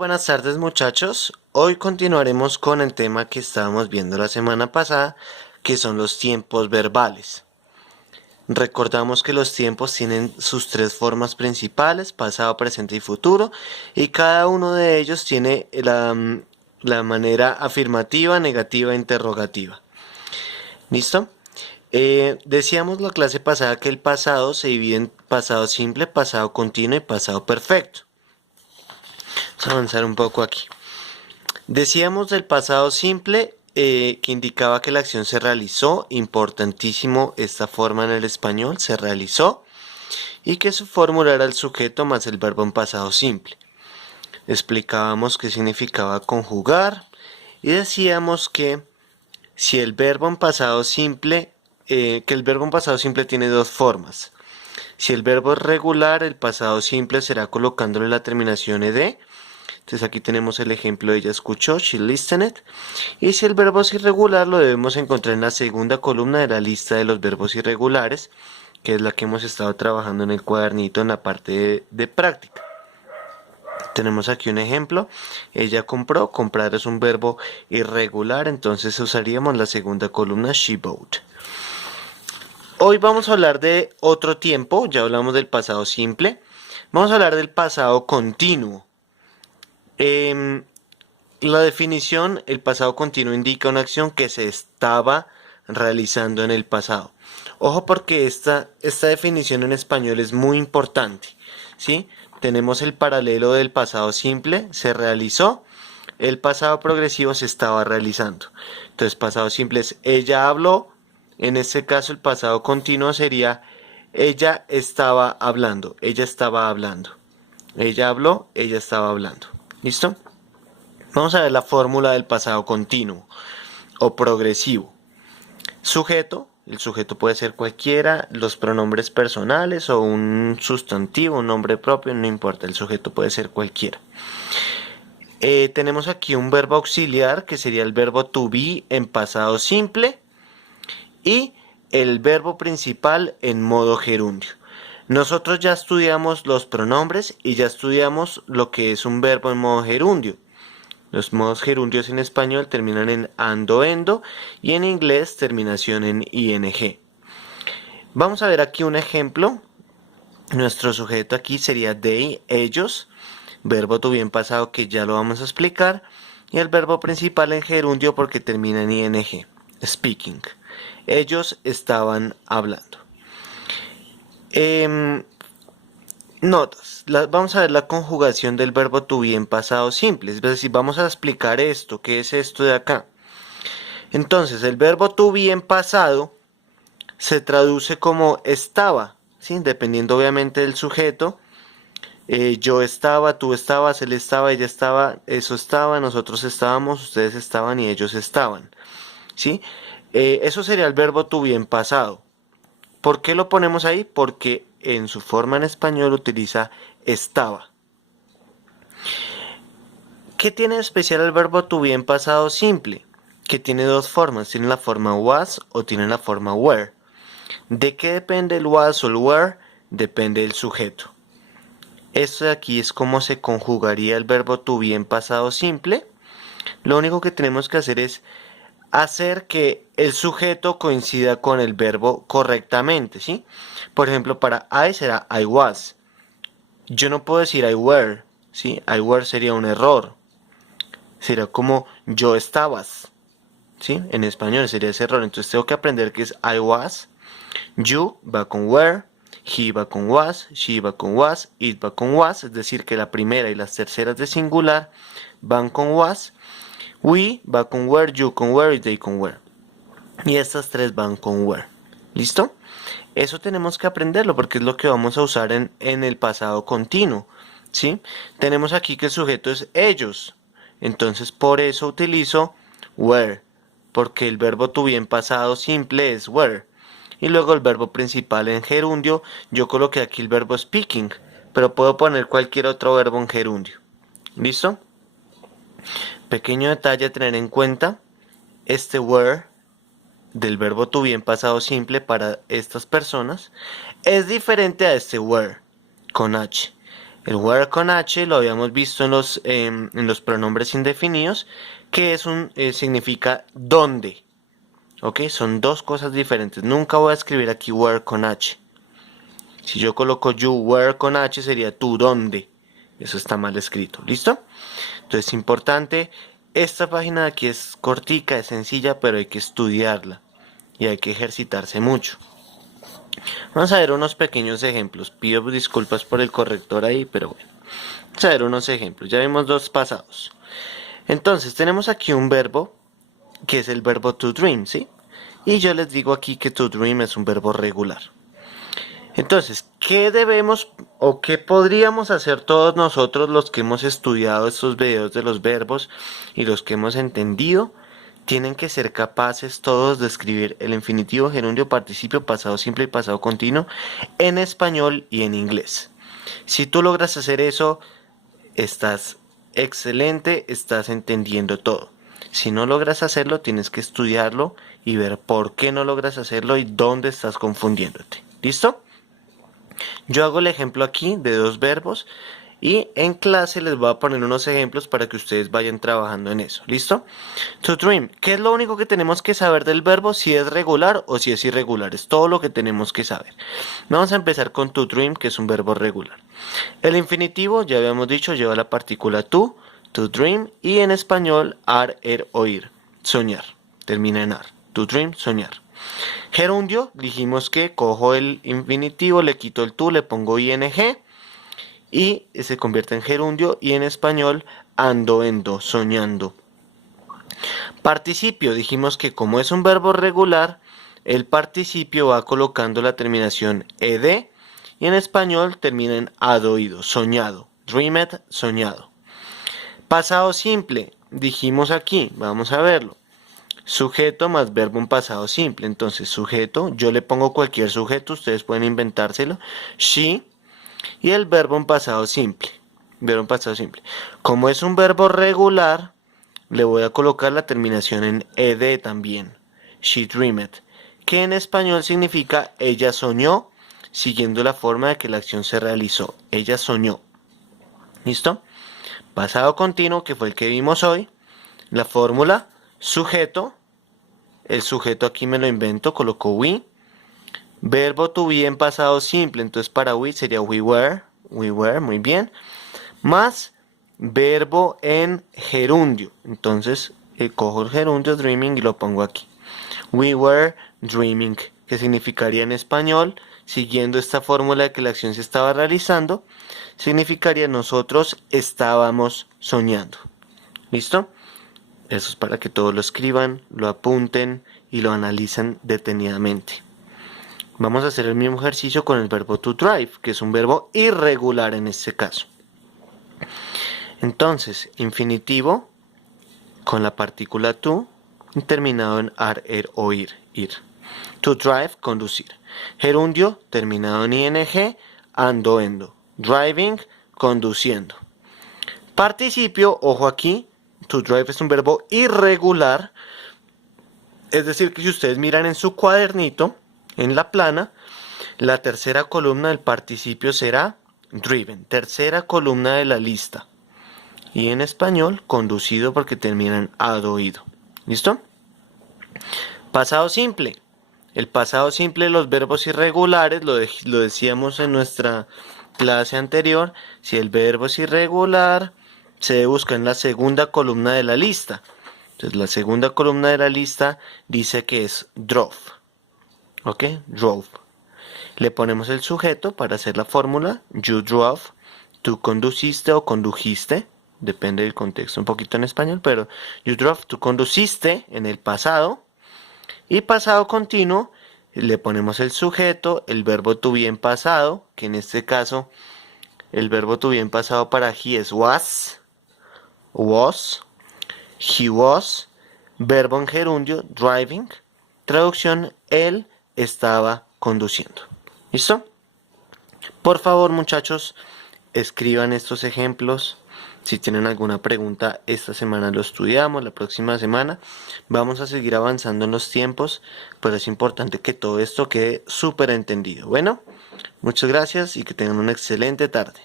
Buenas tardes muchachos, hoy continuaremos con el tema que estábamos viendo la semana pasada, que son los tiempos verbales. Recordamos que los tiempos tienen sus tres formas principales, pasado, presente y futuro, y cada uno de ellos tiene la manera afirmativa, negativa e interrogativa. ¿Listo? Decíamos la clase pasada que el pasado se divide en pasado simple, pasado continuo y pasado perfecto. Vamos a avanzar un poco aquí. Decíamos del pasado simple que indicaba que la acción se realizó, importantísimo esta forma en el español, se realizó, y que su fórmula era el sujeto más el verbo en pasado simple. Explicábamos qué significaba conjugar y decíamos que si el verbo en pasado simple, que el verbo en pasado simple tiene dos formas. Si el verbo es regular, el pasado simple será colocándole la terminación ed. Entonces aquí tenemos el ejemplo de ella escuchó, she listened. Y si el verbo es irregular, lo debemos encontrar en la segunda columna de la lista de los verbos irregulares, que es la que hemos estado trabajando en el cuadernito en la parte de práctica. Tenemos aquí un ejemplo, ella compró, comprar es un verbo irregular, entonces usaríamos la segunda columna, she bought. Hoy vamos a hablar de otro tiempo, ya hablamos del pasado simple, vamos a hablar del pasado continuo. La definición, el pasado continuo indica una acción que se estaba realizando en el pasado. Ojo porque esta definición en español es muy importante, ¿sí? Tenemos el paralelo del pasado simple, se realizó, el pasado progresivo se estaba realizando. Entonces, pasado simple es ella habló, en este caso el pasado continuo sería ella estaba hablando, ella estaba hablando. Ella habló, ella estaba hablando. ¿Listo? Vamos a ver la fórmula del pasado continuo o progresivo. Sujeto, el sujeto puede ser cualquiera, los pronombres personales o un sustantivo, un nombre propio, no importa, el sujeto puede ser cualquiera. Tenemos aquí un verbo auxiliar que sería el verbo to be en pasado simple y el verbo principal en modo gerundio. Nosotros ya estudiamos los pronombres y ya estudiamos lo que es un verbo en modo gerundio. Los modos gerundios en español terminan en ando, endo y en inglés terminación en ing. Vamos a ver aquí un ejemplo. Nuestro sujeto aquí sería they, ellos, verbo to be en pasado que ya lo vamos a explicar, y el verbo principal en gerundio porque termina en ing, speaking. Ellos estaban hablando. Notas. Vamos a ver la conjugación del verbo to be en pasado simple. Es decir, vamos a explicar esto. ¿Qué es esto de acá? Entonces, el verbo to be en pasado se traduce como estaba, ¿sí? Dependiendo obviamente del sujeto. Yo estaba, tú estabas, él estaba, ella estaba, eso estaba, nosotros estábamos, ustedes estaban y ellos estaban, ¿sí? Eso sería el verbo to be en pasado. ¿Por qué lo ponemos ahí? Porque en su forma en español utiliza estaba. ¿Qué tiene de especial el verbo to be en pasado simple? Que tiene dos formas. Tiene la forma was o tiene la forma were. ¿De qué depende el was o el were? Depende del sujeto. Esto de aquí es cómo se conjugaría el verbo to be en pasado simple. Lo único que tenemos que hacer es hacer que el sujeto coincida con el verbo correctamente, ¿sí? Por ejemplo, para I será I was. Yo no puedo decir I were, ¿sí? I were sería un error. Sería como yo estabas, ¿sí? En español sería ese error. Entonces tengo que aprender que es I was. You va con were. He va con was. She va con was. It va con was. Es decir, que la primera y las terceras de singular van con was. We va con were, you con were y they con were. Y estas tres van con were. ¿Listo? Eso tenemos que aprenderlo porque es lo que vamos a usar en el pasado continuo. ¿Sí? Tenemos aquí que el sujeto es ellos. Entonces por eso utilizo were. Porque el verbo to be en pasado simple es were. Y luego el verbo principal en gerundio. Yo coloqué aquí el verbo speaking. Pero puedo poner cualquier otro verbo en gerundio. ¿Listo? Pequeño detalle a tener en cuenta, este were del verbo to be en pasado simple para estas personas es diferente a este were con H. El where con H lo habíamos visto en los pronombres indefinidos, que significa dónde. ¿Ok? Son dos cosas diferentes. Nunca voy a escribir aquí where con H. Si yo coloco you, where con H sería tú, dónde. Eso está mal escrito. ¿Listo? Entonces es importante. Esta página de aquí es cortica, es sencilla, pero hay que estudiarla. Y hay que ejercitarse mucho. Vamos a ver unos pequeños ejemplos. Pido disculpas por el corrector ahí, pero bueno. Vamos a ver unos ejemplos. Ya vimos dos pasados. Entonces tenemos aquí un verbo que es el verbo to dream, ¿sí? Y yo les digo aquí que to dream es un verbo regular. Entonces, ¿qué debemos o qué podríamos hacer todos nosotros los que hemos estudiado estos videos de los verbos y los que hemos entendido? Tienen que ser capaces todos de escribir el infinitivo, gerundio, participio, pasado simple y pasado continuo en español y en inglés. Si tú logras hacer eso, estás excelente, estás entendiendo todo. Si no logras hacerlo, tienes que estudiarlo y ver por qué no logras hacerlo y dónde estás confundiéndote. ¿Listo? Yo hago el ejemplo aquí de dos verbos y en clase les voy a poner unos ejemplos para que ustedes vayan trabajando en eso. ¿Listo? To dream. ¿Qué es lo único que tenemos que saber del verbo? Si es regular o si es irregular. Es todo lo que tenemos que saber. Vamos a empezar con to dream, que es un verbo regular. El infinitivo, ya habíamos dicho, lleva la partícula to dream, y en español, ar, oír, soñar. Termina en ar. To dream, soñar. Gerundio, dijimos que cojo el infinitivo, le quito el to, le pongo ing y se convierte en gerundio, y en español ando, endo, soñando. Participio, dijimos que como es un verbo regular, el participio va colocando la terminación ed y en español termina en ad, oído, soñado, dreamed, soñado. Pasado simple, dijimos aquí, vamos a verlo. Sujeto más verbo en pasado simple. Entonces, sujeto, yo le pongo cualquier sujeto, ustedes pueden inventárselo. She, y el verbo en pasado simple. Verbo en pasado simple. Como es un verbo regular, le voy a colocar la terminación en ed también. She dreamed. Que en español significa ella soñó, siguiendo la forma de que la acción se realizó. Ella soñó. ¿Listo? Pasado continuo, que fue el que vimos hoy. La fórmula, sujeto. El sujeto aquí me lo invento, coloco we. Verbo to be en pasado simple, entonces para we sería we were, muy bien. Más verbo en gerundio, entonces cojo el gerundio dreaming y lo pongo aquí. We were dreaming, que significaría en español, siguiendo esta fórmula de que la acción se estaba realizando, significaría nosotros estábamos soñando. ¿Listo? Eso es para que todos lo escriban, lo apunten y lo analicen detenidamente. Vamos a hacer el mismo ejercicio con el verbo to drive, que es un verbo irregular en este caso. Entonces, infinitivo con la partícula to, terminado en ar, oír, ir. To drive, conducir. Gerundio, terminado en ing, ando, endo. Driving, conduciendo. Participio, ojo aquí, to drive es un verbo irregular. Es decir, que si ustedes miran en su cuadernito, en la plana, la tercera columna del participio será driven. Tercera columna de la lista. Y en español, conducido, porque termina en ad, oído. ¿Listo? Pasado simple. El pasado simple de los verbos irregulares, lo decíamos en nuestra clase anterior. Si el verbo es irregular, se busca en la segunda columna de la lista. Entonces la segunda columna de la lista dice que es drove. ¿Ok? Drove. Le ponemos el sujeto para hacer la fórmula. You drove. Tú conduciste o condujiste. Depende del contexto un poquito en español, pero you drove, tú conduciste en el pasado. Y pasado continuo, le ponemos el sujeto, el verbo to be en pasado, que en este caso, el verbo to be en pasado para he es was, he was, verbo en gerundio, driving, traducción, él estaba conduciendo. ¿Listo? Por favor, muchachos, escriban estos ejemplos. Si tienen alguna pregunta, esta semana lo estudiamos, la próxima semana vamos a seguir avanzando en los tiempos, pero es importante que todo esto quede súper entendido. Bueno, muchas gracias y que tengan una excelente tarde.